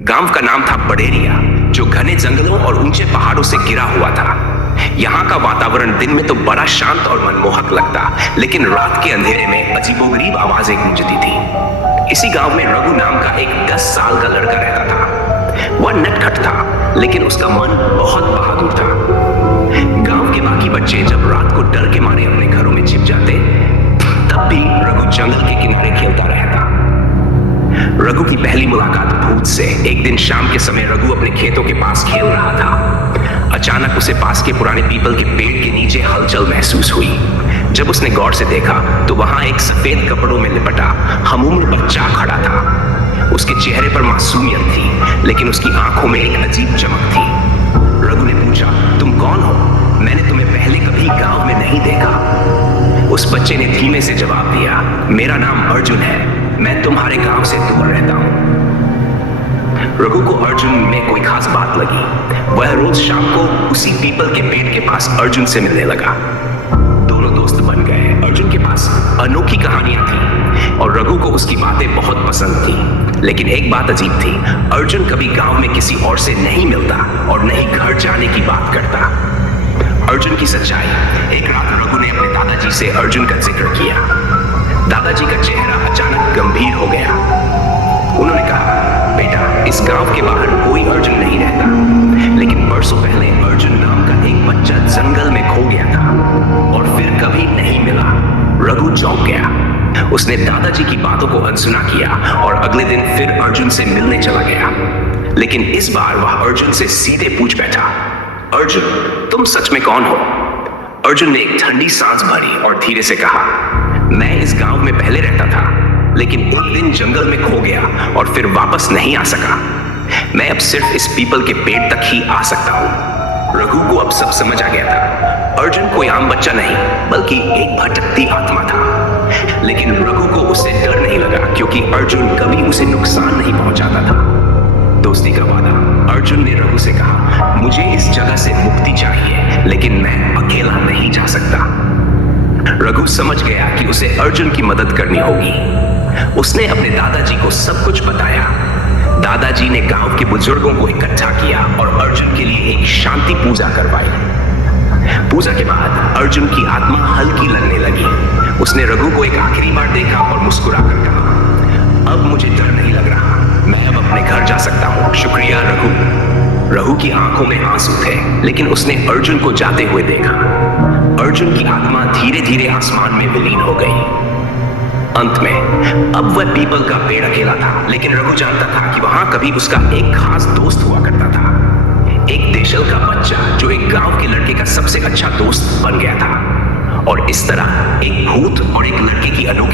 गांव का नाम था बडेरिया, जो घने जंगलों और ऊंचे पहाड़ों से घिरा हुआ था। यहाँ का वातावरण दिन में तो बड़ा शांत और मनमोहक लगता, लेकिन रात के अंधेरे में अजीबोगरीब आवाजें गूंजती थी। इसी गांव में रघु नाम का एक 10 साल का लड़का रहता था। वह नटखट था, लेकिन उसका मन बहुत बहादुर था। गांव के बाकी बच्चे जब रात को डर के मारे अपने घरों में छिप जाते, तब भी रघु जंगल के किनारे खेलता रहता। रघु की पहली मुलाकात भूत से। एक दिन शाम के समय रघु अपने खेतों के पास खेल रहा था। अचानक उसे पास के पुराने पीपल के पेड़ के नीचे हलचल महसूस हुई। जब उसने गौर से देखा तो वहां एक सफेद कपड़ों में लिपटा हमउम्र बच्चा खड़ा था। उसके चेहरे पर मासूमियत थी, लेकिन उसकी आंखों में एक अजीब चमक थी। रघु ने पूछा, तुम कौन हो? मैंने तुम्हें पहले कभी गांव में नहीं देखा। उस बच्चे ने धीमे से जवाब दिया, मेरा नाम अर्जुन है, मैं तुम्हारे गांव से दूर रहता हूं। रघु को अर्जुन में कोई खास बात लगी। वह रोज शाम को उसी पीपल के पेड़ के पास अर्जुन से मिलने लगा। दोनों दोस्त बन गए। अर्जुन के पास अनोखी कहानियां थी और रघु को उसकी बातें बहुत पसंद थी। लेकिन एक बात अजीब थी, अर्जुन कभी गांव में किसी और से नहीं मिलता और नहीं घर जाने की बात करता। अर्जुन की सच्चाई। एक रात रघु ने अपने दादाजी से अर्जुन का जिक्र किया। दादाजी का चेहरा अचानक गंभीर हो गया। उन्होंने कहा, बेटा, इस गांव के बाहर कोई अर्जुन नहीं रहता, लेकिन बरसों पहले अर्जुन नाम का एक बच्चा जंगल में खो गया था और फिर कभी नहीं मिला। रघु चौंक गया। उसने दादाजी की बातों को अनसुना किया और अगले दिन फिर अर्जुन से मिलने चला गया। लेकिन इस बार वह अर्जुन से सीधे पूछ बैठा, अर्जुन, तुम सच में कौन हो? अर्जुन ने एक ठंडी सांस भरी और धीरे से कहा, मैं इस गांव में पहले रहता था, लेकिन एक दिन जंगल में खो गया और फिर वापस नहीं आ सका। मैं अब सिर्फ इस पीपल के पेड़ तक ही आ सकता हूं। रघु को अब सब समझ आ गया था। अर्जुन कोई आम बच्चा नहीं, बल्कि एक भटकती आत्मा था। लेकिन रघु को उससे डर नहीं लगा, क्योंकि अर्जुन कभी उसे नुकसान नहीं पहुंचाता था। दोस्ती का वादा। अर्जुन ने रघु से कहा, मुझे इस जगह से मुक्ति चाहिए, लेकिन मैं अकेला नहीं जा सकता। रघु समझ गया कि उसे अर्जुन की मदद करनी होगी। उसने अपने दादाजी को सब कुछ बताया। दादाजी ने गांव के बुजुर्गों को इकट्ठा किया और अर्जुन के लिए एक शांति पूजा करवाई। पूजा के बाद अर्जुन की आत्मा हल्की लगने लगी। उसने रघु को एक आखिरी बार देखा और मुस्कुराकर कहा, अब मुझे डर नहीं लग रहा, मैं अब अपने घर जा सकता हूं। शुक्रिया रघु। रघु की आंखों में आंसू थे, लेकिन उसने अर्जुन को जाते हुए देखा। अर्जुन की आत्मा धीरे धीरे आसमान में विलीन हो गई। अंत में अब वह पीपल का पेड़ अकेला था, लेकिन रघु जानता था कि वहां कभी उसका एक खास दोस्त हुआ करता था। एक देशल का बच्चा जो एक गांव के लड़के का सबसे अच्छा दोस्त बन गया था। और इस तरह एक भूत और एक लड़के की अनोखी